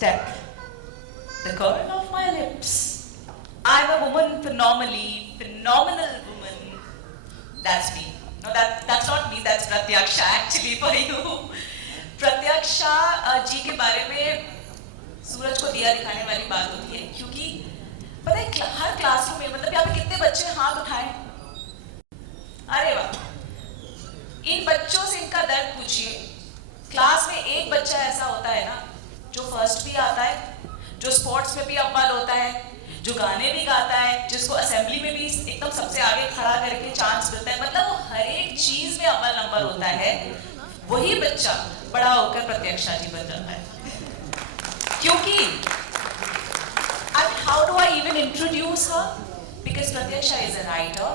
step, the curl of my lips. I'm a woman phenomenally, phenomenal woman. That's me. No, that's not me, that's Pratyaksha actually for you. प्रत्याक्षा जी के बारे में सूरज को दिया दिखाने वाली बात होती है, क्योंकि पता है हर क्लासरूम में, मतलब यहाँ पे कितने बच्चे हाथ उठाएं? अरे वाह, इन बच्चों से इनका दर्द पूछिए। क्लास में एक बच्चा ऐसा होता है ना जो फर्स्ट भी आता है, जो स्पोर्ट्स में भी अव्वल होता है, जो गाने भी गाता है, जिसको असेंबली में भी एकदम सबसे आगे खड़ा करके चांस मिलता है, मतलब वो हर एक चीज में अव्वल नंबर होता है। वही बच्चा बड़ा होकर प्रत्याक्षा जी बन जाता है। क्योंकि and how do I even introduce her? Because Pratyaksha is a writer.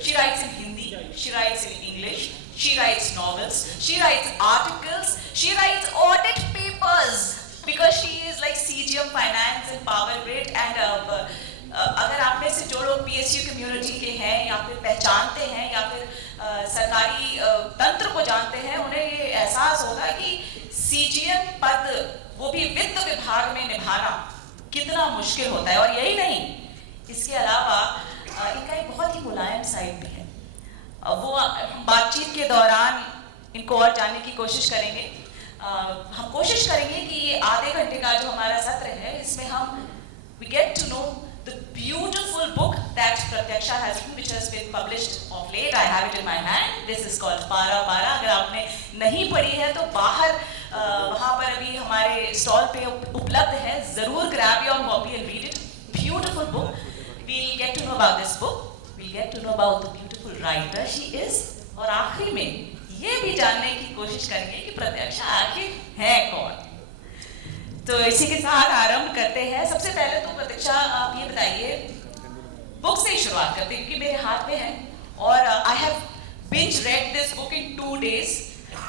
She writes in Hindi, she writes in English, she writes novels, she writes articles, she writes audit papers. Because she is like CGM Finance and Power Grid and अगर आप में से जो लोग PSU community के हैं या फिर पहचानते हैं या फिर सरकारी तंत्र को जानते हैं, उन्हें ये एहसास होगा कि CGM पद वो भी वित्त विभाग में निभाना कितना मुश्किल होता है। और यही नहीं, इसके अलावा इनका एक बहुत ही मुलायम साइड भी है। वो बातचीत के दौरान इनको और जानने की कोशिश करेंगे। हम कोशिश करेंगे कि ये आधे घंटे का जो हमारा सत्र है, इसमें हम we get to know the beautiful book that Pratyaksha has written, which has been published of late. I have it in my hand. This is called पारा पारा। अगर आपने नहीं पढ़ी है तो बाहर वहाँ पर अभी हमारे स्टॉल पे उपलब्ध है, जरूर grab your copy and read it. Beautiful book. We'll get to know about this book. We'll get to know about the beautiful writer she is. और आखिरी में ये भी जानने की कोशिश करेंगे कि प्रत्याक्षा आखिर है कौन। तो इसी के साथ आरंभ करते हैं। सबसे पहले तो प्रतीक्षा आप ये बताइए, बुक से ही शुरुआत करते हैं क्योंकि मेरे हाथ में है और I have binge read this book in 2 days।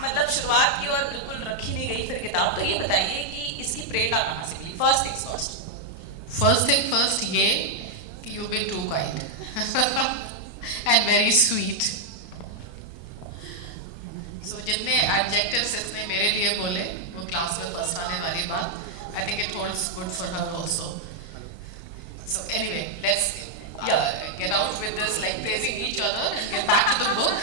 मतलब शुरुआत की और बिल्कुल रखी नहीं गई फिर किताब। तो ये बताइए कि इसकी प्रेरणा कहाँ से मिली? फर्स्ट थिंग फर्स्ट, ये कि you been too kind and very sweet. So जितने एडजेक्टिव्स इसने मेरे लिए बोले वो क्लास में फर्स्ट आने वाली बात, I think it holds good for her also. So anyway, let's get out with this like praising each other and get back to the book.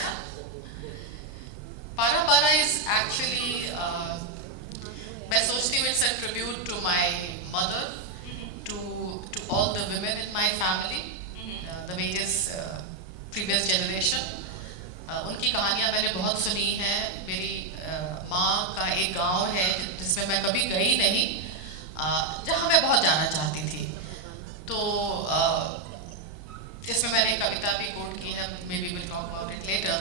Para Para is actually मैं सोचती हूँ it's a tribute to my mother, to all the women in my family, the various previous generation. उनकी कहानियाँ मैंने बहुत सुनी हैं। मेरी माँ का एक गांव है जिसमें मैं कभी गई नहीं, जहाँ मैं बहुत जाना चाहती थी। तो इसमें मैंने कविता भी कोट की है, may be will talk about it later.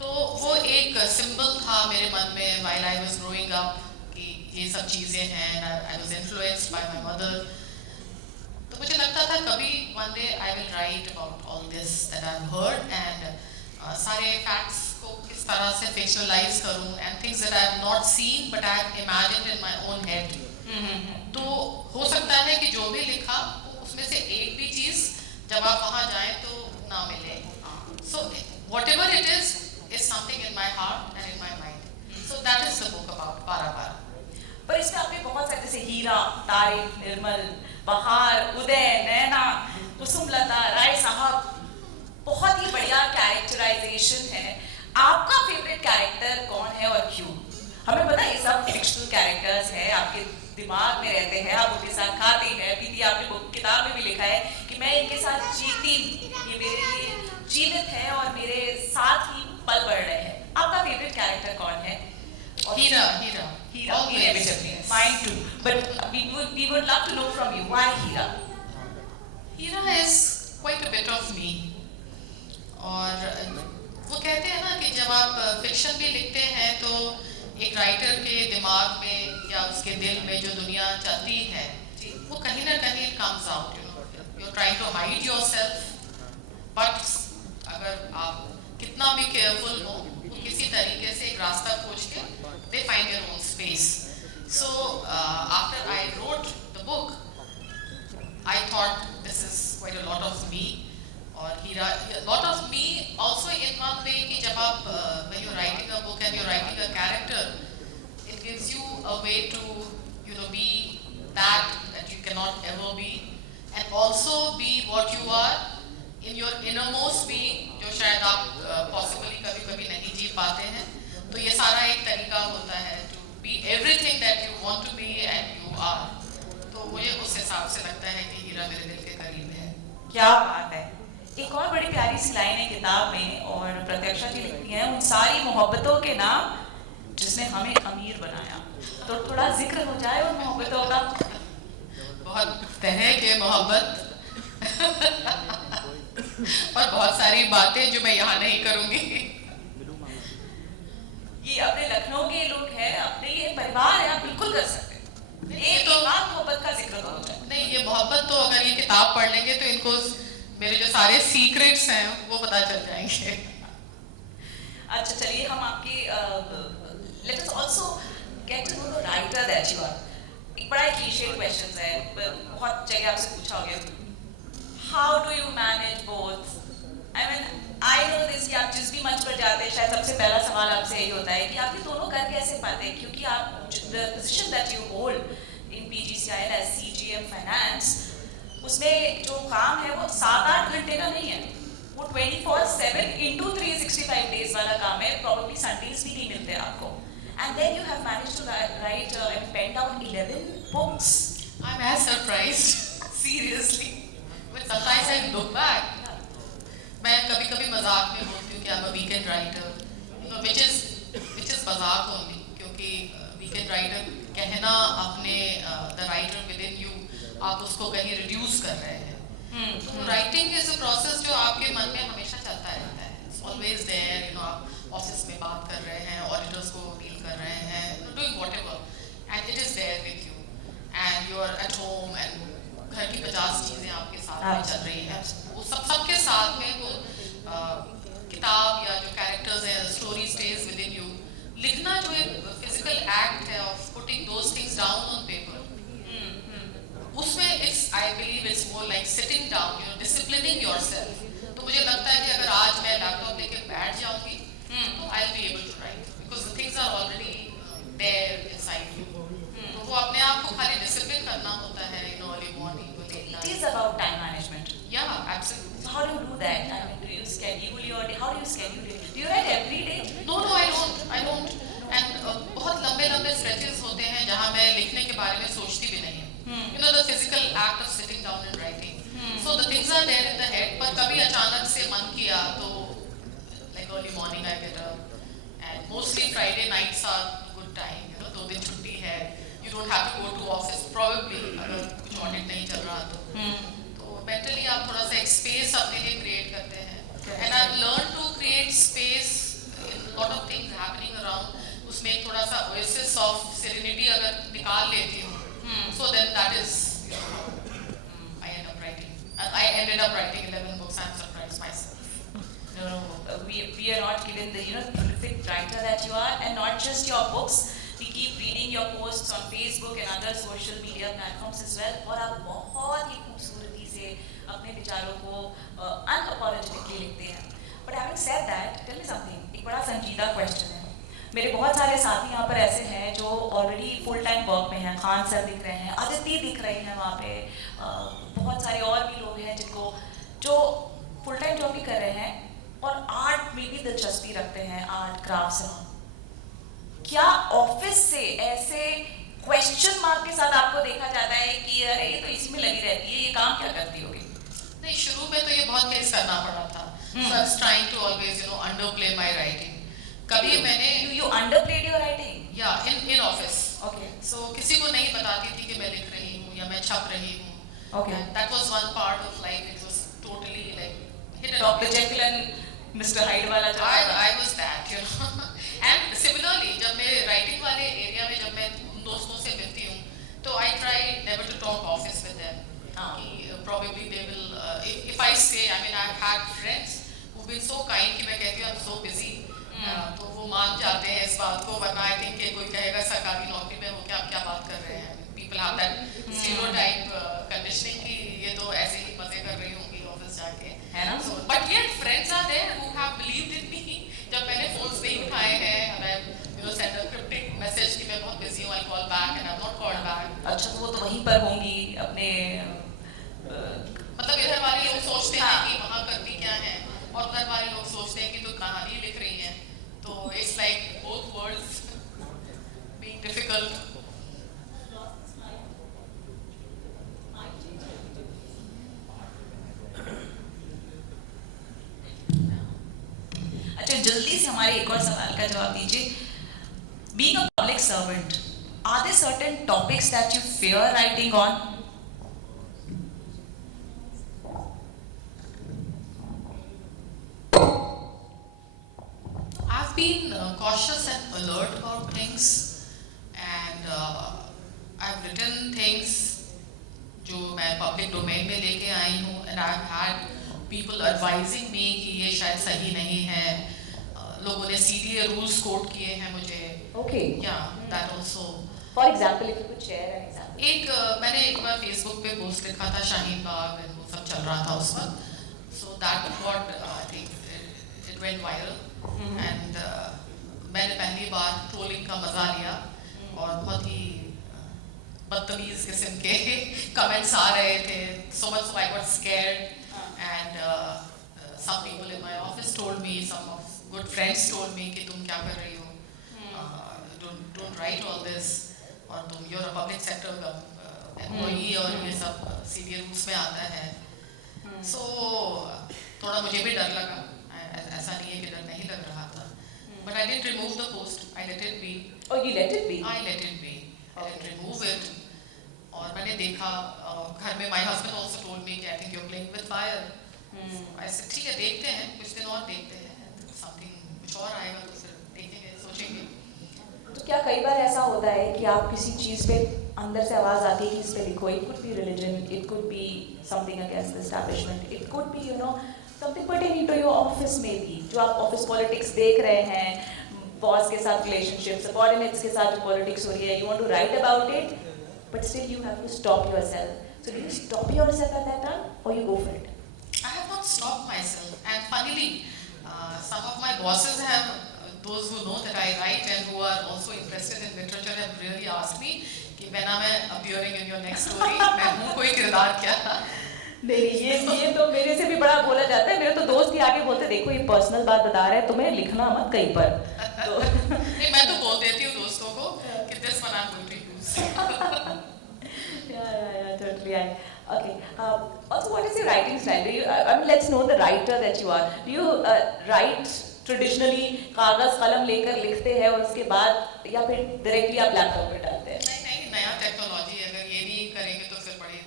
तो वो एक सिंबल था मेरे मन में while I was growing up कि ये सब चीज़ें हैं। I was influenced by my mother. तो मुझे लगता था कभी one day I will write about all this that I have heard and सारे फैक्ट्स को किस तरह से फिक्शनलाइज करूं and things that I have not seen but I have imagined in my own head. तो हो सकता है कि जो भी लिखा उसमें से एक भी चीज जब आप वहां जाएं तो ना मिले। So whatever it is something in my heart and in my mind. So that is the book about पारा पारा। पर इसमें आपने बहुत सारे जैसे हीरा, तारिक, निर्मल, बहार, उदय, नैना, कुसुमलता, राय साहब, बहुत ही बढ़िया कैरेक्टराइजेशन है। आपका फेवरेट कैरेक्टर कौन है और क्यों? हमें पता है ये सब फिक्शनल कैरेक्टर्स हैं, आपके दिमाग में रहते हैं, आप उनके साथ खाते हैं पीती। आपने किताब में भी लिखा है कि मैं इनके साथ जीती, ये मेरे लिए जीवित है और मेरे साथ ही पल बढ़ रहे हैं। आपका फेवरेट कैरेक्टर कौन है? हीरा। Mine too. But we would love to know from you why Hira. Hira is quite a bit of me. और वो कहते हैं ना कि जब आप फिक्शन भी लिखते हैं तो एक राइटर के दिमाग में या उसके दिल में जो दुनिया चलती है वो कहीं ना कहीं comes out. You are trying to hide yourself, but अगर आप कितना भी केयरफुल हो वो किसी तरीके से एक रास्ता खोज के they find their own space. So after I wrote the book I thought this is quite a lot of me. और हीरा lot of me also in one way कि जब आप when you're writing a book and you're writing a character, it gives you a way to be not ever be, and also be what you are in your innermost being, जो शायद आप possibly कभी-कभी नहीं जी पाते हैं. तो ये सारा एक तरीका होता है to be everything that you want to be and you are. तो मुझे उस हिसाब से लगता है कि हीरा मेरे दिल के करीब है. क्या बात है. एक और बड़ी प्यारी सी लाइन है किताब में और प्रत्यक्षा जी लिखती हैं, उन सारी मोहब्बतों के नाम जिसने हमें अमीर बनाया. तो थोड़ा जिक्र हो जाए उन मोहब्बतों का. बहुत तरह के मोहब्बत और बहुत सारी बातें जो मैं यहाँ नहीं करूँगी. ये अपने लखनऊ के लोग हैं, अपने ये परिवार है, आप बिल्कुल कर सकते हैं. ये तो मोहब्बत का जिक्र तो होता है. नहीं, ये मोहब्बत तो अगर ये किताब पढ़ लेंगे तो इनको मेरे जो सारे सीक्रेट्स हैं वो पता चल जाएंगे. अच्छा चलिए हम आपकी let us also get to know the writer that you are. एक बड़ा क्लीशे क्वेश्चन है, बहुत जगह आपसे पूछा हो गया. How do you manage both? I mean I know this कि आप जिस भी मंच पर जाते हैं शायद सबसे पहला सवाल आपसे यही होता है कि आप ये दोनों कर कैसे पाते हैं, क्योंकि आप the position that you hold in PGCIL as CGM finance, उसमें जो काम है वो 7-8 घंटे का नहीं है, वो 24/7 into 365 डेज वाला काम है. प्रॉब्लली संडेज भी नहीं मिलते आपको. And then you have managed to write and pen down 11 books. I'm as surprised. Seriously. But sometimes I look back. मैं कभी-कभी मजाक में बोलती हूँ कि I'm a weekend writer, you know, which is मजाक only, क्योंकि weekend writer कहना अपने the writer within you, आप उसको कहीं reduce कर रहे हैं. तो writing is a process जो आपके मन में हमेशा चलता रहता है. It's always there, you know, आप ऑफिस में बात कर रहे हैं, ऑडिटर्स को अपील कर रहे हैं, doing whatever, and it is there with you, and you are at home, and घर की 50 चीजें आपके साथ में चल रही हैं. वो सबके साथ में वो किताब या जो कैरेक्टर्स हैं, स्टोरी स्टेज विद इन यू. लिखना जो एक फिजिकल एक्ट है of putting those things down on paper, उसमें it's I believe it's more like sitting down, you know, disciplining yourself. तो मुझे लगता है कि अगर आज मैं लैपटॉप लेके बैठ जाऊंगी तो I will be able to write, because the things are already there inside you. तो वो अपने आप को खाली डिसिप्लिन करना होता है, you know, early morning. It is about time management. Yeah, absolutely. So how do you do that? I mean, do you schedule your day? How do you schedule it? Do you write every day? No, I don't. And बहुत लंबे stretches होते हैं जहाँ मैं लिखने के बारे में सोचती भी नहीं हूँ. You know, the physical act of sitting down and writing. So the things are there in the head. पर कभी अचानक से मन किया तो like early morning I get up, and mostly Friday nights are good time. You know, 2 दिन छुट्टी है. You don't have to go to office probably अगर कुछ ऑडिट नहीं चल रहा तो. तो mentally आप थोड़ा सा एक space अपने लिए create करते हैं. And I've learned to create space in lot of things happening around. उसमें एक थोड़ा सा oasis of serenity अगर निकाल लेती हूँ, so then that is, you know, I end up writing. I ended up writing 11 books. I'm surprised myself. No, we are not given the, you know, prolific writer that you are, and not just your books. We keep reading your posts on Facebook and other social media platforms as well. और आप बहुत ही खूबसूरती से अपने विचारों को unapologetically लिखते हैं. But having said that, tell me something. एक बड़ा संजीदा question है. मेरे बहुत सारे साथी यहाँ पर ऐसे हैं जो ऑलरेडी फुल टाइम वर्क में हैं. खान सर दिख रहे हैं, अदिति दिख रही हैं वहाँ पे, बहुत सारे और भी लोग हैं जिनको जो फुल टाइम जॉब भी कर रहे हैं और आर्ट में भी दिलचस्पी रखते हैं, आर्ट क्राफ्ट से. क्या ऑफिस से ऐसे क्वेश्चन मार्क के साथ आपको देखा जाता है कि अरे ये तो इसी में लगी रहती है, ये काम क्या करती होगी? नहीं, शुरू में तो ये बहुत फेस करना पड़ा था. So I was trying to always, you know, underplay my writing. कभी मैंने you underplayed your writing? Yeah, in office. Okay. So किसी को नहीं बताती थी कि मैं लिख रही हूँ या मैं छप रही हूँ. Okay. And that was one part of life. It was totally like hidden. Dr. Jekyll and Mr. Hyde वाला जो I was that, you know. And similarly, जब मैं writing वाले area में जब मैं उन दोस्तों से मिलती हूँ, तो I try never to talk office with them. Probably they will. If I say, I mean, I've had friends who've been so kind कि मैं कहती हूँ I'm so busy. तो वो मान जाते हैं इस बात को, वरना I think कि कोई कहेगा सरकारी नौकरी में हो क्या आप क्या बात कर रहे हैं. People have that stereotype conditioning कि ये तो ऐसे ही मजे कर रही होंगी ऑफिस जाके. है ना? So, but yet friends are there who have believed in me. जब मैंने phones नहीं उठाए हैं, and I, you know, send a cryptic message कि मैं बहुत busy हूँ, I'll call back, and I've not called back. अच्छा, तो वो तो वहीं पर होंगी अपने मतलब इधर वाले लोग सोचते हैं कि वहाँ करती क्या है और उधर वाले लोग सोचते हैं कि तो कहानी लिख रही हैं, तो it's like both words being difficult. अच्छा, जल्दी से हमारे एक और सवाल का जवाब दीजिए. Being a public servant, are there certain topics that you fear writing on? I've been cautious and alert about things, and I've written things जो मैं public domain में लेके आई हूँ, and I've had people advising me कि ये शायद सही नहीं है. लोगों ने CDA rules quote किए हैं मुझे. Okay. Yeah, that also. For example, if you could share an example. मैंने एक बार Facebook पे पोस्ट लिखा था, शाहीन बाग वो सब चल रहा था उस वक्त. So that got I think it went viral. And मैंने पहली बार ट्रोलिंग का मजा लिया और बहुत ही बदतमीज किस्म के कमेंट्स आ रहे थे. So much so I got scared, and some people in my office told me, some of good friends told me कि तुम क्या कर रही हो, don't write all this, और तुम you're a public sector employee और ये सब CBA rules में आता है. So थोड़ा मुझे भी डर लगा. ऐसा नहीं है कि डर नहीं लग रहा था, but I didn't remove the post. I let it be. Oh, you let it be? I let it be. I didn't remove it. और मैंने देखा घर में, my husband also told me कि I think you're playing with fire. I said ठीक है, देखते हैं, कुछ दिन और देखते हैं, something कुछ और आएगा तो फिर देखेंगे, सोचेंगे. तो क्या कई बार ऐसा होता है कि आप किसी चीज़ पे अंदर से आवाज़ आती है कि इस पे लिखो? It could be religion, it could be something against the establishment, it could be something pertaining to your office में भी, जो आप ऑफिस पॉलिटिक्स देख रहे हैं, बॉस के साथ रिलेशनशिप, सबऑर्डिनेट्स के साथ जो पॉलिटिक्स हो रही है, you want to write about it, but still you have to stop yourself. So do you stop yourself at that time or you go for it? I have not stopped myself, and funnily, some of my bosses have, those who know that I write and who are also interested in literature, have really asked me कि when am I appearing in your next story? मैं हूँ कोई किरदार क्या? नहीं, ये तो मेरे से भी बड़ा बोला जाता है. मेरे तो दोस्त ही आगे बोलते, देखो ये पर्सनल बात बता रहा है, तुम्हें लिखना मत कहीं पर. तो नहीं, मैं तो बोल देती हूँ दोस्तों को कि this one I'm going to use. Yeah, totally. Okay. Also, what is your writing style? Do you? I mean, let's know the writer that you are. Do you write traditionally, कागज कलम लेकर लिखते हैं और उसके बाद, या फिर डायरेक्टली आप लैपटॉप पर डालते हैं? नहीं, नया टेक्नोलॉजी अगर ये नहीं करेंगे तो फिर बड़ी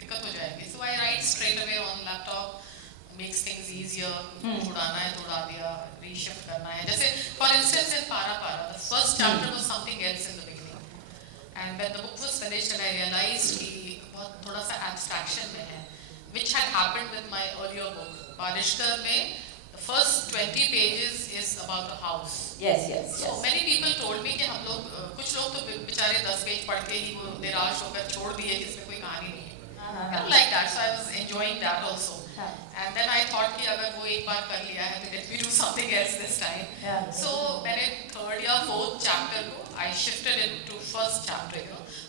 दिक्कत हो जाएगी. So I write straight away on laptop, makes things easier. उड़ाना है तो उड़ा दिया, reshift करना है. जैसे for instance in Para Para, the first chapter was something else in the beginning, and when the book was finished and I realized कि बहुत थोड़ा सा abstraction में है, which had happened with my earlier book. बारिशकर में the first 20 pages is about a house. Yes. So many people told me कि हम लोग, कुछ लोग तो बेचारे 10 पेज पढ़ के ही वो निराश होकर छोड़ दिए कि इसमें कोई कहानी नहीं है. I don't like that, so I was enjoying that also. And then I thought कि अगर वो एक बार कर लिया है तो let me do something else this time. So मैंने third या fourth chapter को I shifted it to first chapter,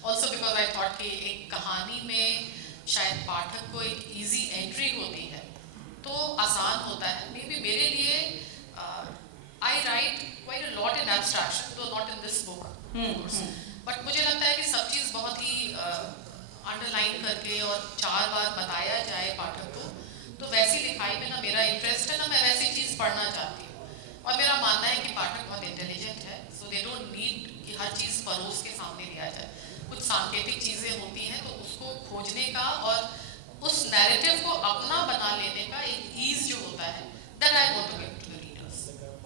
also because I thought कि एक कहानी में शायद पाठक को एक easy entry होती है तो आसान होता है. Maybe मेरे लिए I write quite a lot in abstraction, though not in this book, of course. But मुझे लगता है कि सब चीज़ बहुत ही अंडरलाइन करके और 4 बार बताया जाए पाठक को, तो वैसी लिखाई में ना मेरा इंटरेस्ट है, ना मैं वैसी चीज़ पढ़ना चाहती हूँ. और मेरा मानना है कि पाठक बहुत इंटेलिजेंट है, so they don't need कि हर चीज़ परोस के सामने दिया जाए. कुछ सांकेतिक चीज़ें होती हैं तो उसको खोजने का और उस नैरेटिव को अपना बना लेने का एक ईज जो होता है, that I want to give to the readers.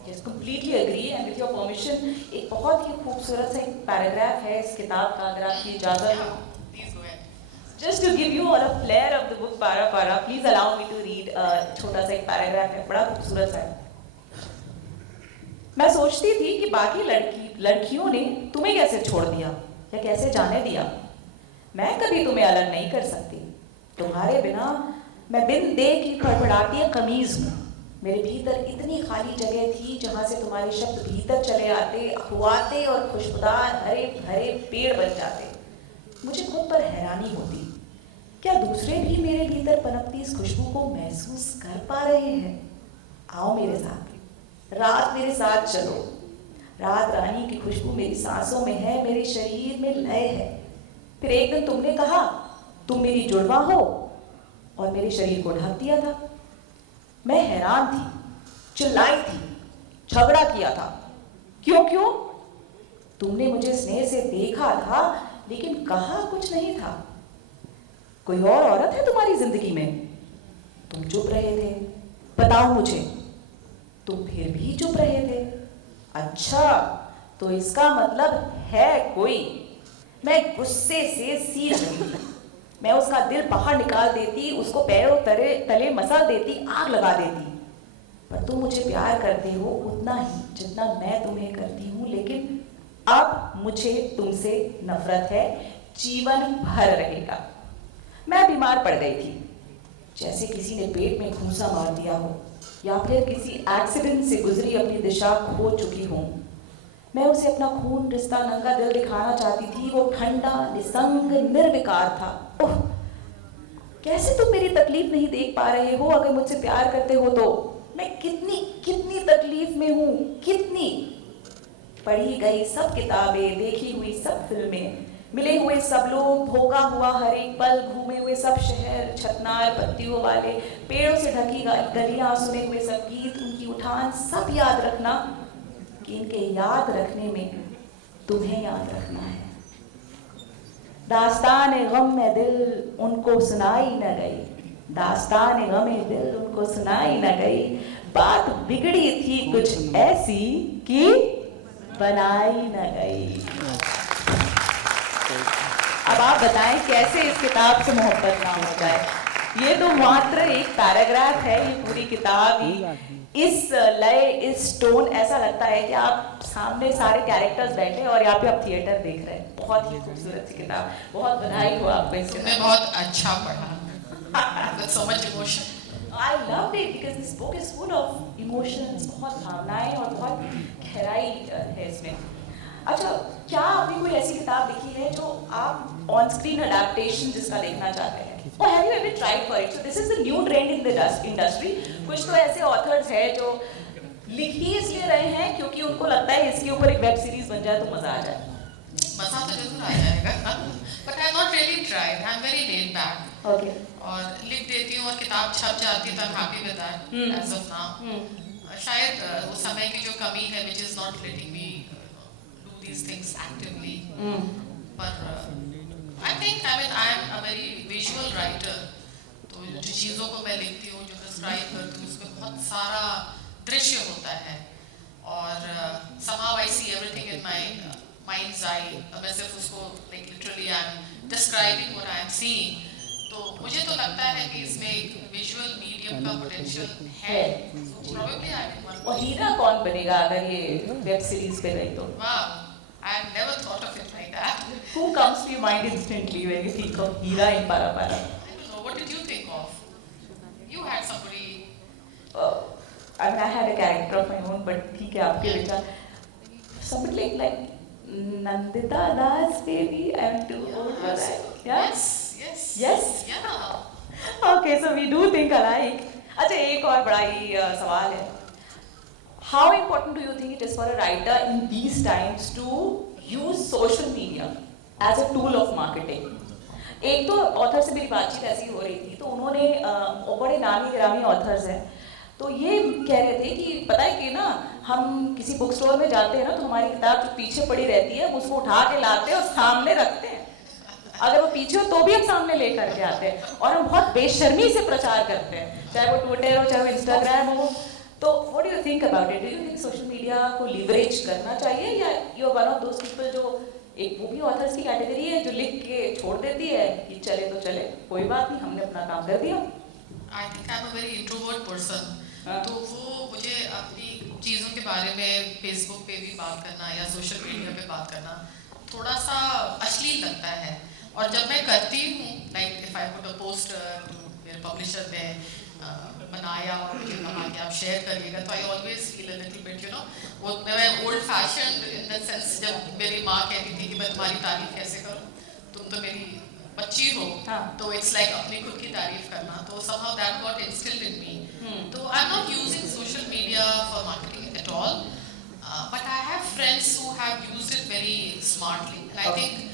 Yes, completely agree, and with your permission, एक बहुत ही खूबसूरत सा एक पैराग्राफ है इस किताब का, अगर आपकी इजाज़त हो. Please go ahead. Just to give you all a flair of the book Para Para, please allow me to read छोटा सा एक पैराग्राफ है, बड़ा खूबसूरत सा है. मैं सोचती थी कि बाकी लड़कियों ने तुम्हें कैसे छोड़ दिया या कैसे जाने दिया. मैं कभी तुम्हें अलग नहीं कर सकती. तुम्हारे बिना मैं बिन दे की फड़फड़ाती कमीज हूँ. मेरे भीतर इतनी खाली जगह थी जहाँ से तुम्हारे शब्द भीतर चले आते, खुआते और खुशबूदार हरे भरे पेड़ बन जाते. मुझे खुद पर हैरानी रानी होती। क्या दूसरे भी मेरे भीतर पनपती इस खुशबू को महसूस कर पा रहे हैं? आओ मेरे साथ, रात मेरे साथ चलो। रात रानी की खुशबू मेरी सांसों में है, मेरे शरीर में लय है। फिर एक दिन तुमने कहा तुम मेरी जुड़वा हो, और मेरे शरीर को ढक दिया था। मैं हैरान थी, चिल्लाई थी, झगड़ा किया था। क्यों क्यों? तुमने मुझे स्नेह से देखा था लेकिन कहा कुछ नहीं था। कोई और औरत है तुम्हारी जिंदगी में? तुम चुप रहे थे। बताओ मुझे, तुम फिर भी चुप रहे थे। अच्छा, तो इसका मतलब है कोई। मैं गुस्से से सील रही थी। मैं उसका दिल बाहर निकाल देती, उसको पैरों तले मसल देती, आग लगा देती। पर तुम मुझे प्यार करते हो उतना ही जितना मैं तुम्हें करती हूँ, लेकिन अब मुझे तुमसे नफरत है, जीवन भर रहेगा। मैं बीमार पड़ गई थी, जैसे किसी ने पेट में घूंसा मार दिया हो, या फिर किसी एक्सीडेंट से गुजरी अपनी दिशा खो चुकी हूँ। मैं उसे अपना खून रिश्ता नंगा दिल दिखाना चाहती थी। वो ठंडा, निसंग, निर्विकार था। ओह, कैसे तुम मेरी तकलीफ नहीं देख पा रहे हो? अगर मुझसे प्यार करते हो तो मैं कितनी कितनी तकलीफ में हूँ, कितनी। पढ़ी गई सब किताबें, देखी हुई सब फिल्में, मिले हुए सब लोग, भोगा हुआ हर एक पल, घूमे हुए सब शहर, छतनार पत्तियों वाले, पेड़ों से ढकी गलियां, सुने हुए सब गीत, उनकी उठान, सब याद रखना कि इनके याद रखने में तुम्हें याद रखना है। दास्तान गम में दिल उनको सुनाई न गई, दास्तान गम में दिल उनको सुनाई न गई। बात बिगड़ी थी कुछ ऐसी कि बनाई न गई। अब आप बताएं कैसे इस किताब से मोहब्बत ना हो जाए। ये तो मात्र एक पैराग्राफ है, ये पूरी किताब ही इस लय, इस टोन, ऐसा लगता है कि आप सामने सारे कैरेक्टर्स बैठे और यहाँ पे आप थिएटर देख रहे हैं। बहुत ही खूबसूरत सी किताब, बहुत बधाई हो आपको इस किताब। मैं बहुत अच्छा पढ़ा, with so much emotion. I loved it because this book is full of emotions, बहुत भावनाएं और बहुत गहराई है इसमें। अच्छा, क्या आपने कोई ऐसी किताब लिखी है जो आप ऑन स्क्रीन अडेप्टेशन जिसका देखना चाहते हैं? Or have you ever tried for it? So this is the new trend in the industry. कुछ तो ऐसे ऑथर्स हैं जो लिख ही इसलिए रहे हैं क्योंकि उनको लगता है इसके ऊपर एक वेब सीरीज बन जाए तो मजा आ जाए। मजा तो जरूर आ जाएगा, but I have not really tried. I am very laid back. Okay. और लिख देती हूँ और किताब छप जाती है तो I'm happy with that as of now. शायद उस समय की जो कमी है, which is not letting me do these things actively. पर I think, I mean, I am a very visual writer. तो जो चीज़ों को मैं लिखती हूँ, जो डिस्क्राइब करती हूँ, उसमें बहुत सारा दृश्य होता है और somehow I see everything in my mind's eye. मैं सिर्फ उसको like literally I'm describing what I am seeing. तो मुझे तो लगता है कि इसमें एक विजुअल मीडियम का पोटेंशियल है। So probably I will want. और हीरा कौन बनेगा अगर ये वेब सीरीज पे गई तो? Wow, I have never thought of it like that. Who comes to your mind instantly when you think of Hira in Para Para? I don't know. What did you think of? You had somebody. I mean, I had a character of my own, but ठीक है आपके विचार. Somebody like Nandita Das maybe. I'm too old for that. Yeah? Yes. Yes? Yeah. Okay, so we do think alike. अच्छा, एक और बड़ा ही सवाल है. How important do you think it is for a writer in these times to use social media as a tool of marketing? एक तो author से मेरी बातचीत ऐसी हो रही थी, तो उन्होंने बड़े नामी गिरामी ऑथर्स हैं, तो ये कह रहे थे कि पता है कि ना, हम किसी बुक स्टोर में जाते हैं ना, तो हमारी किताब जो पीछे पड़ी रहती है, हम उसको उठा के लाते हैं और सामने रखते हैं। अगर वो पीछे हो तो भी हम सामने लेकर के आते हैं और हम बहुत बेशर्मी से प्रचार करते हैं, चाहे वो ट्विटर हो, चाहे वो इंस्टाग्राम हो। तो what do you think about it? Do you think social media को लीवरेज करना चाहिए, या you are one of those people जो एक वो भी ऑथर्स की कैटेगरी है जो लिख के छोड़ देती है कि चले तो चले, कोई बात नहीं, हमने अपना काम कर दिया? I think I'm a very introvert person. तो वो मुझे अपनी चीज़ों के बारे में फेसबुक पे भी बात करना या सोशल मीडिया पे बात करना थोड़ा सा अश्लील लगता है। और जब मैं करती हूँ, like if I put a post मेरे पब्लिशर ने बनाया और मुझे कहा कि आप शेयर करिएगा, तो I always feel a little bit, you know, वो मैं old fashion in the sense, जब मेरी माँ कहती थी कि मैं तुम्हारी तारीफ कैसे करूँ, तुम तो मेरी बच्ची हो हाँ. तो इट्स लाइक अपनी खुद की तारीफ करना, तो somehow that got instilled in me. तो I'm not using social media for marketing at all, but I have friends who have used it very smartly. And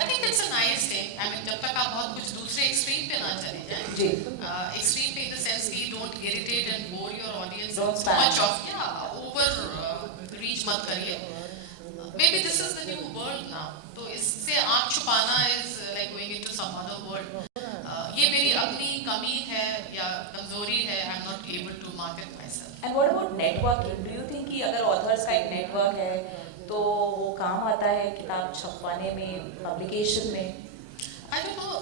I think it's a nice thing. I mean, जब तक आप बहुत कुछ दूसरे extreme पे ना चले जाएं, जी. extreme पे in the sense कि don't irritate and bore your audience Don't too spam. much of, yeah, over reach मत करिए. Maybe this is the new world now. तो इससे आँख छुपाना is like going into some other world. ये मेरी अपनी कमी है या कमजोरी है. I'm not able to market myself. And what about networking? Do you think कि अगर authors का एक network है तो वो काम आता है किताब छपवाने में, publication में? I don't know.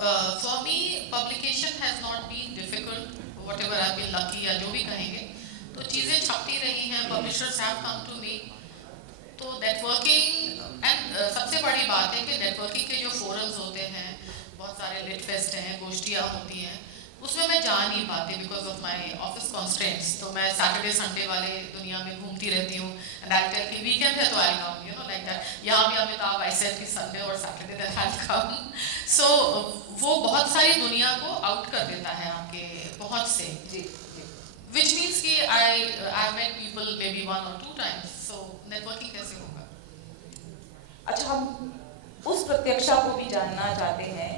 For me, publication has not been difficult. Whatever I've been lucky या जो भी कहेंगे, तो चीजें छपती रही हैं. Publishers have come to me. तो नेटवर्किंग एंड सबसे बड़ी बात है कि नेटवर्किंग के जो फोरम्स होते हैं, बहुत सारे लिट फेस्ट हैं, गोष्ठियाँ होती हैं, उसमें मैं जा नहीं पाती because of my office constraints. तो मैं सैटरडे संडे वाले दुनिया में घूमती रहती हूँ. एंड आई टेल कि वीकेंड है तो आई कम, यू नो लाइक दैट. यहाँ भी अमिताभ आई सेड कि संडे और सैटरडे दैट आई कम. सो वो बहुत सारी दुनिया को आउट कर देता है आपके बहुत से. जी. Which means कि I've met people maybe 1 or 2 times. So networking कैसे होगा? अच्छा, हम उस प्रत्यक्षा को भी जानना चाहते हैं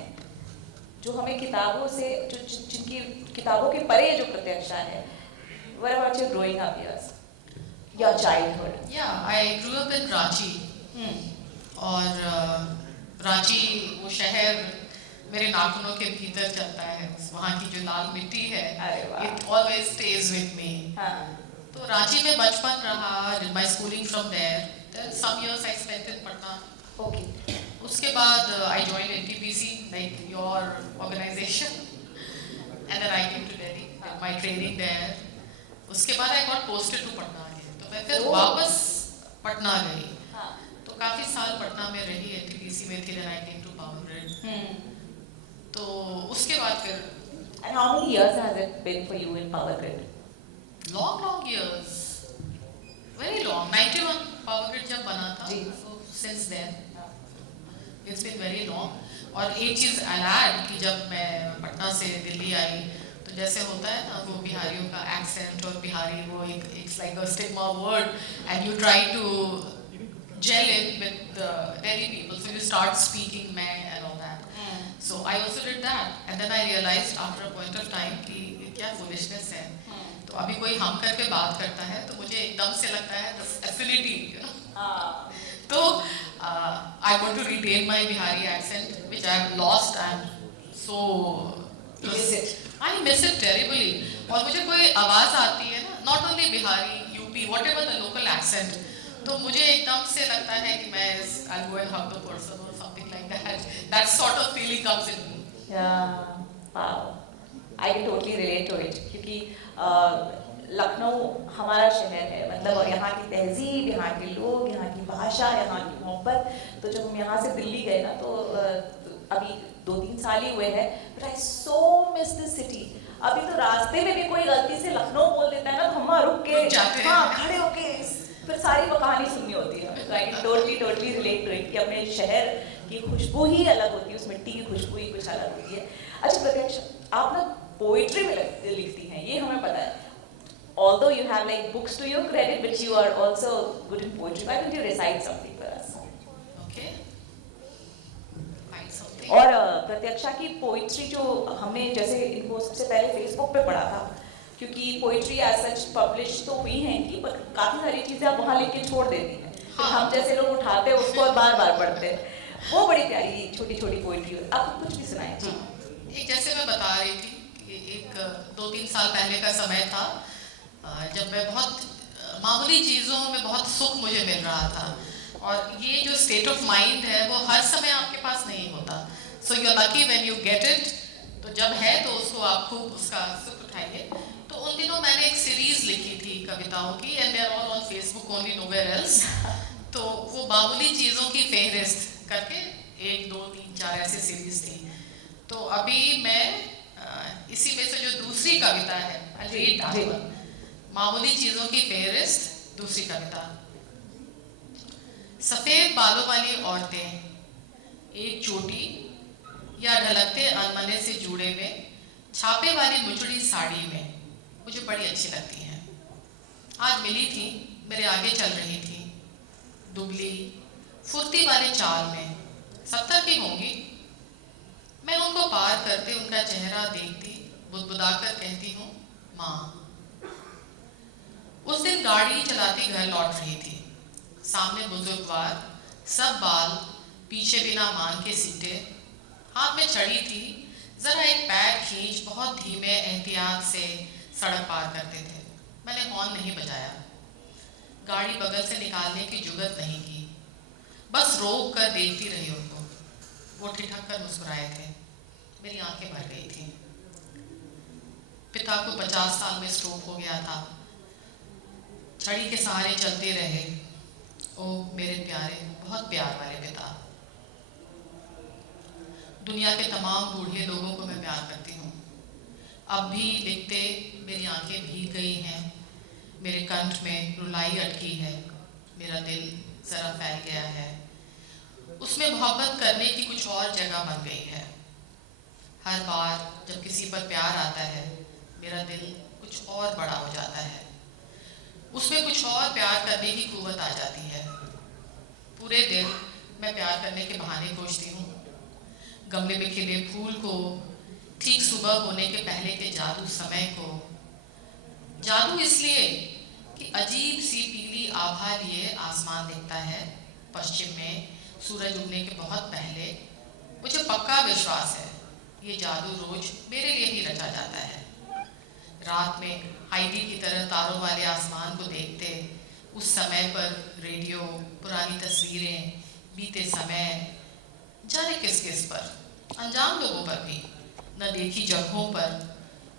जो हमें किताबों से, जो जिनकी किताबों के परे जो प्रत्यक्षा है. What about your growing up years? Your childhood? Yeah, I grew up in Ranchi. और रांची वो शहर मेरे नाखूनों के भीतर चलता है. वहाँ की जो लाल मिट्टी है, अरे वाह. it always stays with me. हाँ. तो रांची में बचपन रहा. Did my schooling from there. Then some years I spent in Patna. Okay. उसके बाद I joined NTPC, like your organization, and then I came to Delhi, did my training there. उसके बाद I got posted to Patna again. तो मैं फिर वापस पटना गई. हाँ. तो काफी साल पटना में रही, NTPC में थी. Then I came to Power Grid. तो उसके बाद फिर And how many years has it been for you in Power Grid? long years, very long. 91 Power Grid जब बना था. जी. So since then it's been very long. और एक चीज I'll add कि जब मैं पटना से दिल्ली आई, तो जैसे होता है ना वो बिहारियों का accent और बिहारी वो एक it's like a stigma word and you try to gel in with the Delhi people, so you start speaking मैं and all that. So I also did that, and then I realized after a point of time कि क्या foolishness है. तो अभी कोई हम करके बात करता है तो मुझे एकदम से लगता है this affinity, you know. तो I want to retain my Bihari accent, which I have lost. I'm so You miss it. I miss it terribly. और मुझे कोई आवाज आती है ना, not only Bihari, UP, whatever the local accent, तो मुझे एकदम से लगता है कि मैं I'll go and hug the person or something like that. That sort of feeling comes in me. Yeah. Wow. I can totally relate to it क्योंकि लखनऊ हमारा शहर है, मतलब, और यहाँ की तहजीब, यहाँ के लोग, यहाँ की भाषा, यहाँ की मोहब्बत. तो जब हम यहाँ से दिल्ली गए ना तो अभी 2-3 साल ही हुए हैं, but I so miss this city. अभी तो रास्ते में भी कोई गलती से लखनऊ बोल देता है ना तो हम रुक के, हाँ, खड़े होके फिर सारी वो कहानी सुननी होती है. So I can totally relate to it कि अपने शहर की खुशबू ही अलग होती है, उस मिट्टी की खुशबू ही कुछ अलग होती है. अच्छा प्रत्यक्ष, आप ना पोइट्री में लिखती हैं, ये हमें पता है. Although you have like books to your credit, but you are also good in poetry. Why don't you recite something for us? Okay. Find something. और प्रत्यक्षा की पोइट्री जो हमने जैसे इनको सबसे पहले फेसबुक पे पढ़ा था, क्योंकि पोइट्री एज सच पब्लिश तो हुई है इनकी, पर काफ़ी सारी चीज़ें आप वहाँ लिख के छोड़ देती हैं. हाँ. हम जैसे लोग उठाते हैं उसको और बार पढ़ते हैं. वो बड़ी प्यारी छोटी पोइट्री. आप कुछ भी सुनाएं. एक जैसे मैं बता रही थी कि एक 2-3 साल पहले का समय था जब मैं बहुत मामूली चीज़ों में बहुत सुख मुझे मिल रहा था. और ये जो स्टेट ऑफ माइंड है वो हर समय आपके पास नहीं होता. So you are lucky when you get it. तो जब है तो उसको आप खूब उसका सुख उठाइए. तो उन दिनों मैंने एक सीरीज लिखी थी कविताओं की, and they are all on Facebook only, nowhere else. तो वो मामूली चीज़ों की फहरिस्त करके 1, 2, 3, 4 ऐसी सीरीज थी. तो अभी मैं इसी में से जो दूसरी कविता है, मामूली चीजों की फेहरिस्त, दूसरी कविता. सफेद बालों वाली औरतें, एक चोटी, या ढलकते अनमने से जुड़े में छापे वाली मुचड़ी साड़ी में मुझे बड़ी अच्छी लगती हैं। आज मिली थी, मेरे आगे चल रही थी, दुबली फुर्ती वाले चाल में, 70 की होंगी। मैं उनको पार करते उनका चेहरा देखती, बुदबुदाकर कहती हूँ माँ। उस दिन गाड़ी चलाती घर लौट रही थी, सामने बुजुर्गवार, सब बाल पीछे बिना मान के सीटे, हाथ में छड़ी थी, जरा एक पैर खींच बहुत धीमे एहतियात से सड़क पार करते थे। मैंने हॉर्न नहीं बजाया, गाड़ी बगल से निकालने की जुगत नहीं की, बस रोक कर देखती रही उनको। वो ठिठक कर मुस्कुराए थे, मेरी आंखें भर गई थी। पिता को 50 साल में स्ट्रोक हो गया था, छड़ी के सहारे चलते रहे। ओ मेरे प्यारे, बहुत प्यार वाले पिता। दुनिया के तमाम बूढ़े लोगों को मैं प्यार करती हूँ। अब भी लिखते मेरी आंखें भीग गई हैं, मेरे कंठ में रुलाई अटकी है, मेरा दिल जरा फैल गया है, उसमें मोहब्बत करने की कुछ और जगह बन गई है। हर बार जब किसी पर प्यार आता है, मेरा दिल कुछ और बड़ा हो जाता है, उसमें कुछ और प्यार करने की कुव्वत आ जाती है। पूरे दिन मैं प्यार करने के बहाने खोजती हूँ। गमले में खिले फूल को, ठीक सुबह होने के पहले के जादू समय को। जादू इसलिए कि अजीब सी पीली आभा लिए आसमान दिखता है पश्चिम में सूरज उगने के बहुत पहले। मुझे पक्का विश्वास है ये जादू रोज मेरे लिए ही रचा जाता है। रात में हाइडी की तरह तारों वाले आसमान को देखते, उस समय पर रेडियो, पुरानी तस्वीरें, बीते समय, जाने किस किस पर, अनजान लोगों पर भी, न देखी जगहों पर,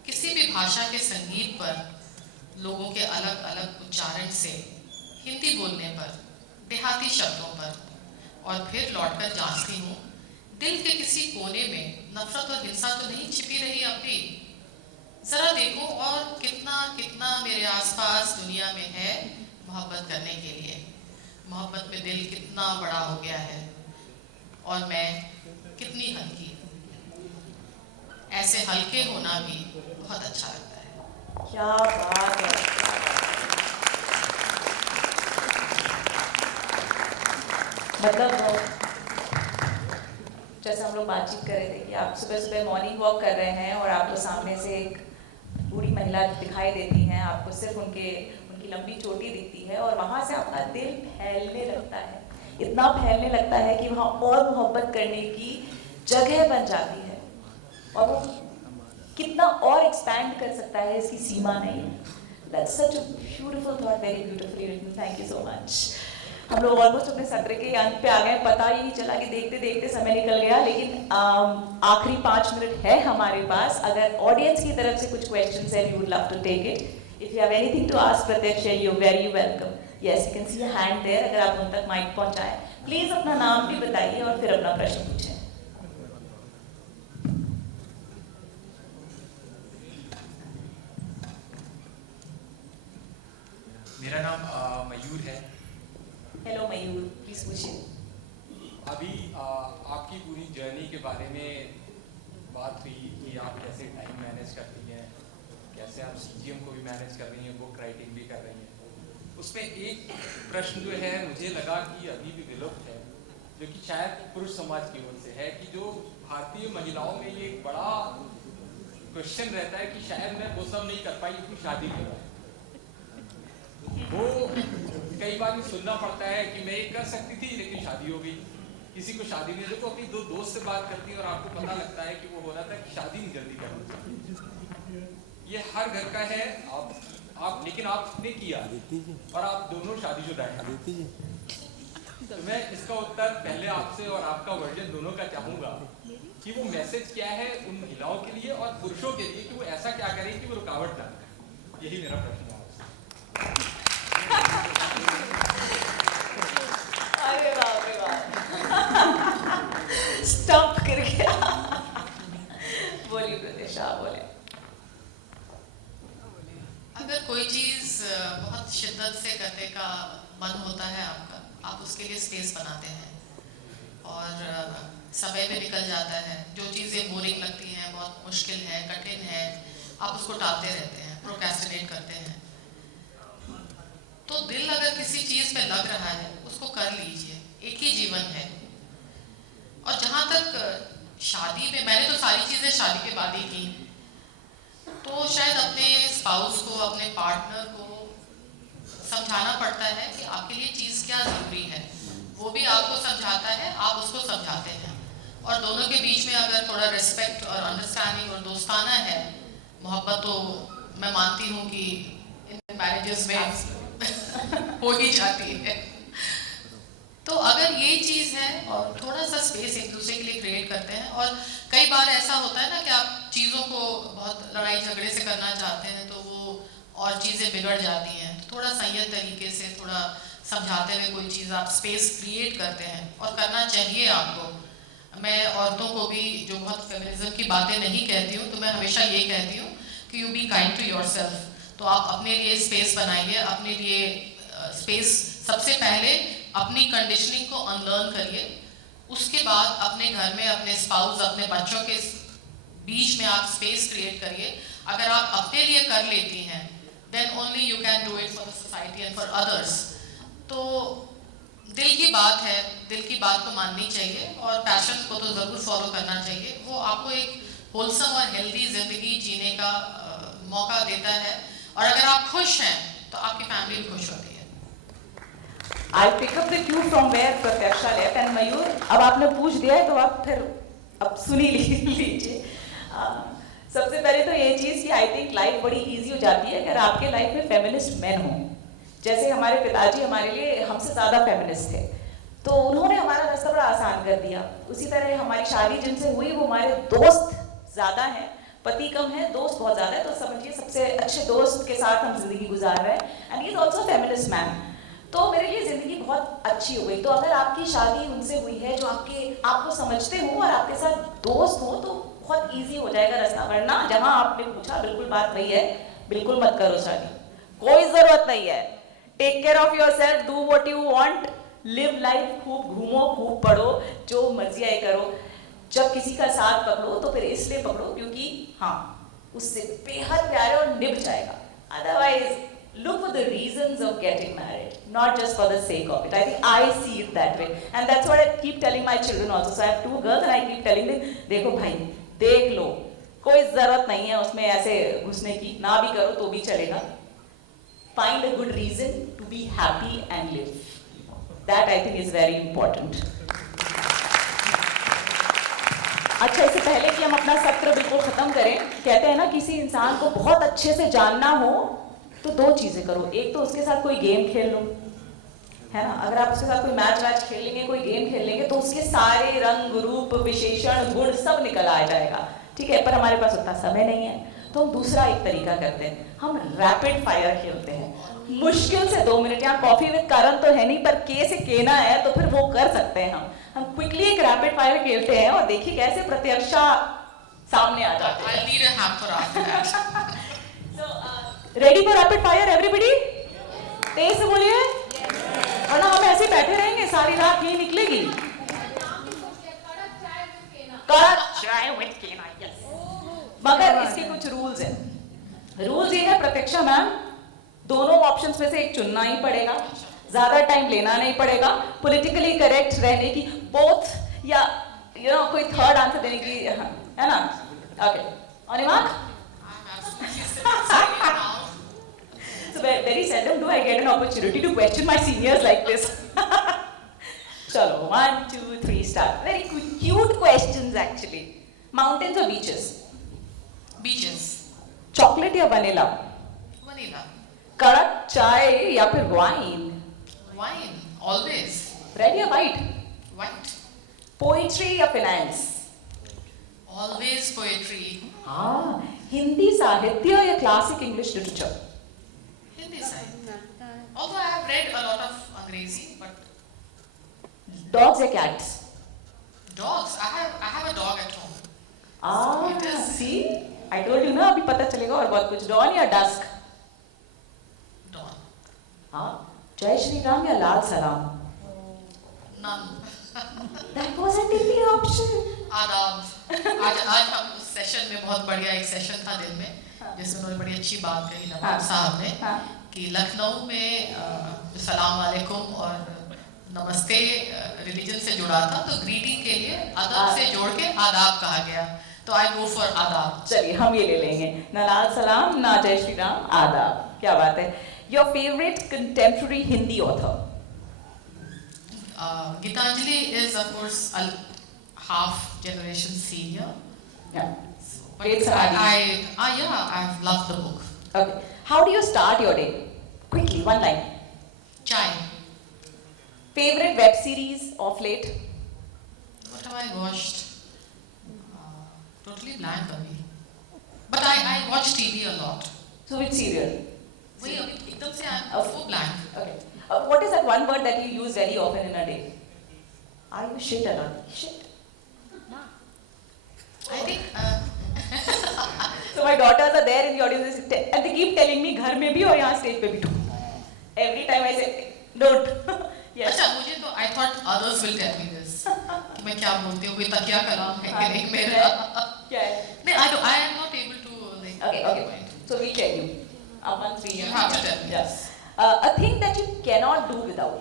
किसी भी भाषा के संगीत पर, लोगों के अलग अलग उच्चारण से, हिंदी बोलने पर, देहाती शब्दों पर। और फिर लौटकर जांचती हूँ दिल के किसी कोने में नफरत और हिंसा तो नहीं छिपी रही अब भी। जरा देखो और कितना कितना मेरे आसपास दुनिया में है मोहब्बत करने के लिए। मोहब्बत में दिल कितना बड़ा हो गया है और मैं कितनी हल्की। ऐसे हल्के होना भी बहुत अच्छा लगता है। क्या बात है। मतलब जैसे हम लोग बातचीत कर रहे थे कि आप सुबह सुबह मॉर्निंग वॉक कर रहे हैं और आपको सामने से एक बूढ़ी महिला दिखाई देती हैं, आपको सिर्फ उनकी लंबी चोटी दिखती है और वहाँ से आपका दिल फैलने लगता है, इतना फैलने लगता है कि वहाँ और मोहब्बत करने की जगह बन जाती है और वो कितना और एक्सपैंड कर सकता है इसकी सीमा नहीं है। That's such a beautiful thought, very beautifully written. Thank you so much. हम लोग ऑलमोस्ट अपने सत्र के अंत पे आ गए, पता ही नहीं चला कि देखते देखते समय निकल गया, लेकिन आखिरी 5 मिनट है हमारे पास। अगर ऑडियंस की तरफ से कुछ क्वेश्चंस है, we would love to take it. If you have anything to ask प्रत्यक्ष, you're very welcome. Yes, you can see a hand there. अगर आप उन तक माइक पहुंचाएं, प्लीज अपना नाम भी बताइए और फिर अपना प्रश्न पूछें। मेरा नाम मयूर है। हेलो मयूर, प्लीज पूछिए। अभी आपकी पूरी जर्नी के बारे में बात हुई कि आप कैसे टाइम मैनेज करती हैं, कैसे आप सीजीएम को भी मैनेज कर रही हैं, बुक राइटिंग भी कर रही हैं। उसमें एक प्रश्न जो है मुझे लगा कि अभी भी विलुप्त है, जो कि शायद पुरुष समाज की ओर से है, कि जो भारतीय महिलाओं में ये एक बड़ा क्वेश्चन रहता है कि शायद मैं वो सब नहीं कर पाई क्योंकि शादी नहीं हुई। वो कई बार भी सुनना पड़ता है कि मैं ये कर सकती थी लेकिन शादी हो गई, किसी को शादी नहीं। देखो अपनी 2 दोस्त से बात करती है और आपको पता लगता है कि वो हो रहा था कि शादी नहीं जल्दी करनी चाहिए। ये हर घर का है, आप लेकिन आपने किया और आप दोनों शादीशुदा हैं। तो मैं इसका उत्तर पहले आपसे और आपका वर्जन दोनों का चाहूंगा कि वो मैसेज क्या है उन महिलाओं के लिए और पुरुषों के लिए कि वो ऐसा क्या करें कि वो रुकावट ना करें। यही मेरा प्रश्न है। अरे बाप रे बाप, स्टॉप कर गया। बोलिए प्रतीक्षा, बोले। अगर कोई चीज़ बहुत शिद्दत से करने का मन होता है आपका, आप उसके लिए स्पेस बनाते हैं और समय पे निकल जाता है, जो चीज़ें बोरिंग लगती हैं, बहुत मुश्किल है, कठिन है, आप उसको टालते रहते हैं, प्रोक्रेस्टिनेट करते हैं। तो दिल अगर किसी चीज़ पे लग रहा है उसको कर लीजिए, एक ही जीवन है। और जहाँ तक शादी में, मैंने तो सारी चीज़ें शादी के बाद ही की, तो शायद अपने स्पाउस को, अपने पार्टनर को समझाना पड़ता है कि आपके लिए चीज़ क्या ज़रूरी है। वो भी आपको समझाता है, आप उसको समझाते हैं, और दोनों के बीच में अगर थोड़ा रिस्पेक्ट और अंडरस्टैंडिंग और दोस्ताना है, मोहब्बत तो मैं मानती हूँ कि इन मैरिजेस में हो ही जाती है। तो अगर ये चीज़ है और थोड़ा सा स्पेस एक दूसरे के लिए क्रिएट करते हैं, और कई बार ऐसा होता है ना कि आप चीज़ों को बहुत लड़ाई झगड़े से करना चाहते हैं तो वो और चीज़ें बिगड़ जाती हैं, तो थोड़ा संयत तरीके से, थोड़ा समझाते हुए कोई चीज़ आप स्पेस क्रिएट करते हैं, और करना चाहिए आपको। मैं औरतों को भी, जो बहुत फेमिनिज्म की बातें नहीं कहती हूँ, तो मैं हमेशा ये कहती हूँ कि you be kind to yourself. तो आप अपने लिए स्पेस बनाइए, अपने लिए स्पेस सबसे पहले अपनी कंडीशनिंग को अनलर्न करिए, उसके बाद अपने घर में अपने स्पाउस, अपने बच्चों के बीच में आप स्पेस क्रिएट करिए। अगर आप अपने लिए कर लेती हैं, then only you can do it for the society and for others. तो दिल की बात है, दिल की बात को माननी चाहिए, और पैशन को तो ज़रूर फॉलो करना चाहिए। वो आपको एक होलसम और हेल्दी ज़िंदगी जीने का मौका देता है, और अगर आप खुश हैं तो आपकी फैमिली भी खुश होती है। I'll pick up the cue from where प्रत्याशा left, and मयूर, अब आपने पूछ दिया है तो आप फिर अब सुनी लीजिए। सबसे पहले तो ये चीज़ कि आई थिंक लाइफ बड़ी इजी हो जाती है अगर आपके लाइफ में फेमिनिस्ट मैन हों। जैसे हमारे पिताजी हमारे लिए हमसे ज़्यादा फेमिनिस्ट थे, तो उन्होंने हमारा रास्ता बड़ा आसान कर दिया। उसी तरह हमारी शादी जिनसे हुई वो हमारे दोस्त ज़्यादा हैं, पति कम है, दोस्त बहुत ज़्यादा है, तो समझिए सबसे अच्छे दोस्त के साथ हम जिंदगी गुजार रहे हैं, and he is also feminist man. तो मेरे लिए ज़िंदगी बहुत अच्छी हो गई। तो अगर आपकी शादी उनसे हुई है जो आपको समझते हो और आपके साथ दोस्त हो, तो बहुत इजी हो जाएगा रास्ता। वरना जहाँ आपने पूछा, बिल्कुल बात वही है, बिल्कुल मत करो शादी, कोई ज़रूरत नहीं है। Take care of yourself, do what you want, live life, खूब घूमो, खूब पढ़ो, जो मर्जी आए करो। जब किसी का साथ पकड़ो तो फिर इसलिए पकड़ो क्योंकि हाँ, उससे बेहद प्यार और निभ जाएगा। Otherwise look for the reasons of getting married, not just for the sake of it. I think I see it that way, and that's what I keep telling my children also. So I have 2 girls and I keep telling them, देखो भाई, देख लो, कोई ज़रूरत नहीं है उसमें ऐसे घुसने की, ना भी करो तो भी चलेगा। Find a good reason to be happy and live. That I think is very important. अच्छा, इससे पहले कि हम अपना सत्र बिल्कुल ख़त्म करें, कहते हैं ना किसी इंसान को बहुत अच्छे से जानना हो तो 2 चीज़ें करो। एक तो उसके साथ कोई गेम खेल लो, है ना। अगर आप उसके साथ कोई मैच खेल लेंगे, कोई गेम खेल लेंगे, तो उसके सारे रंग रूप विशेषण गुण सब निकल आ जाएगा, ठीक है। पर हमारे पास उतना समय नहीं है, तो हम दूसरा एक तरीका करते हैं, हम रैपिड फायर खेलते हैं। मुश्किल से 2 मिनट, यहाँ कॉफी विद करण तो है नहीं, पर के से केना है तो फिर वो कर सकते हैं। हम क्विकली एक रैपिड फायर खेलते हैं और देखिए कैसे प्रत्यक्षा सामने आ जाते हैं। Ready for rapid fire everybody? तेज से बोलिए, वरना हम ऐसे बैठे रहेंगे सारी रात, यही निकलेगी। कड़क चाय विद केना, यस। मगर इसके कुछ रूल्स हैं। रूल्स ये है प्रत्यक्षा मैम, दोनों ऑप्शंस में से एक चुनना ही पड़ेगा, ज्यादा टाइम लेना नहीं पड़ेगा, पॉलिटिकली करेक्ट रहने की, बोथ या कोई थर्ड आंसर देने की, है ना। Okay, on your mark. So very seldom do I get an opportunity to question my seniors like this. Chalo, 1, 2, 3, start. Very cute questions actually. Mountains or beaches? Beaches. Chocolate या vanilla? Vanilla. कड़क चाय या फिर wine? Wine, always. Red या white? White. Poetry या finance? Always poetry. हाँ, हिंदी साहित्य या classic English literature? Hindi side. Although I have read a lot of Angrezi, but Dogs या cats? dogs. I have a dog at home. Ah, see, I told you ना, अभी पता चलेगा और बहुत कुछ। Dawn या dusk? Dawn. हाँ, जय श्री राम या लाल सलाम? None. That wasn't in the option. आदाब। आज हम सेशन में बहुत बढ़िया एक सेशन था दिन में, जिसमें उन्होंने बड़ी अच्छी बात कही नवाब साहब ने कि लखनऊ में सलाम वालेकुम और नमस्ते रिलीजन से जुड़ा था, तो ग्रीटिंग के लिए अदब से जोड़ के आदाब कहा गया, तो आई गो फॉर आदाब। चलिए हम ये ले लेंगे, ना लाल सलाम ना जय श्री राम, आदाब। क्या बात है। Your favourite contemporary Hindi author? Gitanjali is of course a half generation senior. Yeah. But Great Saadi. I've loved the book. Okay. How do you start your day? Quickly, one line. Chai. Favorite web series of late? What have I watched? Totally blank अभी. But I watch TV a lot. So which serial? वही अभी एकदम से I'm so blank. Okay. What is that one word that you use very often in a day? I use shit a lot. Shit. I think So my daughters are there in the audience and they keep telling me घर में भी और यहाँ stage पे भी too. Every time I say don't. Yes. अच्छा मुझे तो I thought others will tell me this कि मैं क्या बोलती हूँ, कोई तकिया कलाम है कि नहीं मेरा। क्या है? नहीं I am not able to like. Okay. So we tell you. Once we. You have to tell me. Yes. A thing that you cannot do without.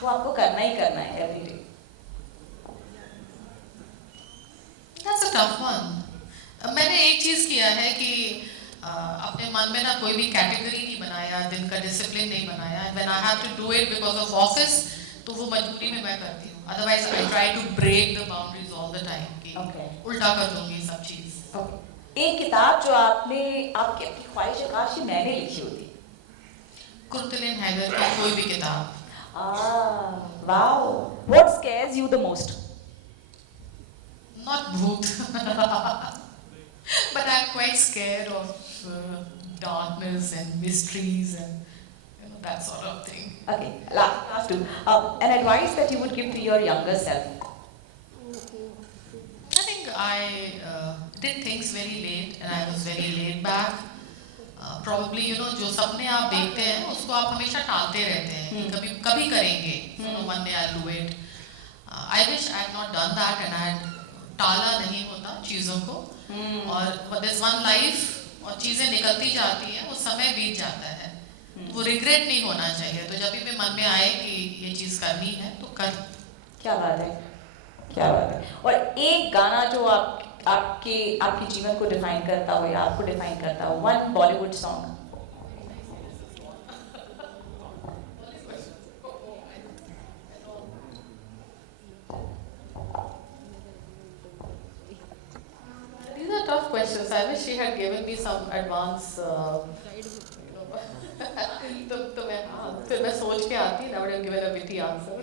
वो आपको करना ही करना है every day. That's a tough one. मैंने एक चीज किया है कि अपने मन में ना कोई भी कैटेगरी नहीं बनाया, दिन का डिसिप्लिन नहीं बनाया। When I have to do it because of office, तो वो मजबूरी में मैं करती हूँ। Otherwise I try to break the boundaries all the time कि उल्टा कर दूँगी सब चीज। Okay. एक किताब जो आपने आपकी अपनी ख्वाहिश है काश ये मैंने लिखी होती। कुर्तलिन हैदर की कोई भी किताब। Wow. What scares you the most? Not bhoot. But I'm quite scared of darkness and mysteries and that sort of thing. Okay, last two. An advice that you would give to your younger self? I think I did things very late and I was very laid back. Probably जो सपने आप देखते हैं उसको आप हमेशा टालते रहते हैं कि कभी करेंगे, one day I'll do it. I wish I had not done that and I had टाला नहीं होता चीज़ों को, और there's one life और चीज़ें निकलती जाती हैं, वो समय बीत जाता है, वो रिग्रेट नहीं होना चाहिए। तो जब भी मन में आए कि ये चीज़ करनी है तो कर। क्या बात है, क्या बात है। और एक गाना जो आपके जीवन को डिफाइन करता हो या आपको डिफाइन करता हो, one Bollywood song. These are tough questions. I wish she had given me some advance. तो मैं फिर मैं सोच के आती, I would have given a witty answer.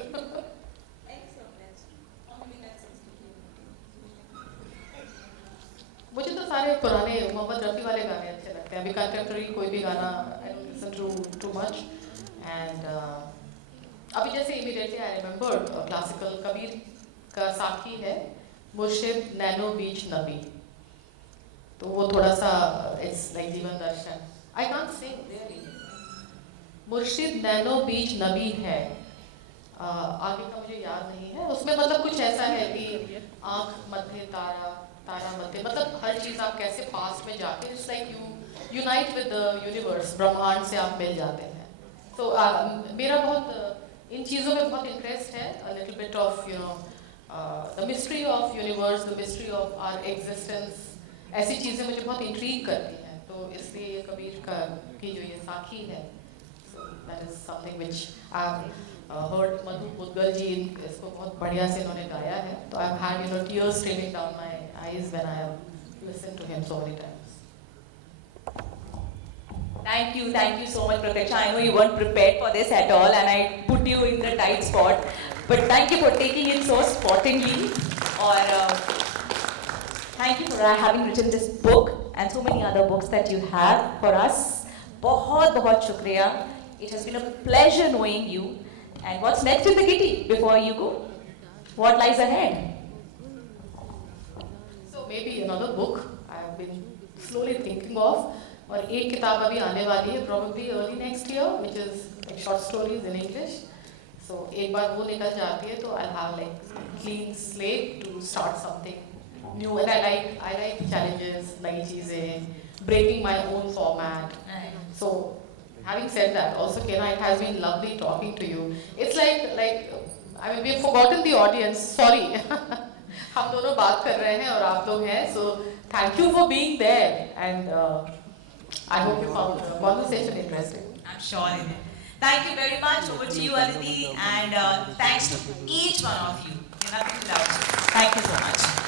मुझे तो सारे पुराने मोहम्मद रफ़ी वाले गाने अच्छे लगते हैं। अभी कंटेम्प्रेरी कोई भी गाना I don't listen to too much. And अभी जैसे immediately I remember classical Kabir का साखी है, मुर्शिद नैनो बीच नबी, तो वो थोड़ा सा it's like जीवन दर्शन. I can't sing really. मुर्शिद नैनो बीच नबी है, आगे का मुझे याद नहीं है। उसमें मतलब कुछ ऐसा है कि आँख मध्य तारा, तारा मध्य, मतलब हर चीज़ आप कैसे पास में जाके it's like you unite with the universe, ब्रह्मांड से आप मिल जाते हैं। तो मेरा बहुत इन चीज़ों में बहुत इंटरेस्ट है, a little bit of the mystery of universe, the mystery of our existence, ऐसी चीज़ें मुझे बहुत इंट्रीग करती हैं। तो इसलिए कबीर की जो ये साखी है, that is something which I heard मधु मुदगल जी इसको बहुत बढ़िया से इन्होंने गाया है, तो I've had tears streaming down my eyes when I have listened to him so many times. Thank you so much, Pratiksha. I know you weren't prepared for this at all, and I put you in the tight spot. But thank you for taking it so sportingly. Or thank you for having written this book and so many other books that you have for us. बहुत शुक्रिया. It has been a pleasure knowing you. And what's next in the kitty before you go? What lies ahead? So maybe another book I have been slowly thinking of. और एक किताब अभी आने वाली है probably early next year, which is like short stories in English. So एक बार वो निकल जाती है तो I'll have like clean slate to start something new. And I like challenges, नई चीजें, breaking my own format. So having said that, also Kena, it has been lovely talking to you. It's like I mean we've forgotten the audience. Sorry. हम दोनों बात कर रहे हैं और आप लोग हैं. So thank you for being there, and I hope you found the conversation interesting. I'm sure it is. Thank you very much. Over to you, Aditi, and thanks to each one of you. You're nothing without you. Thank you so much.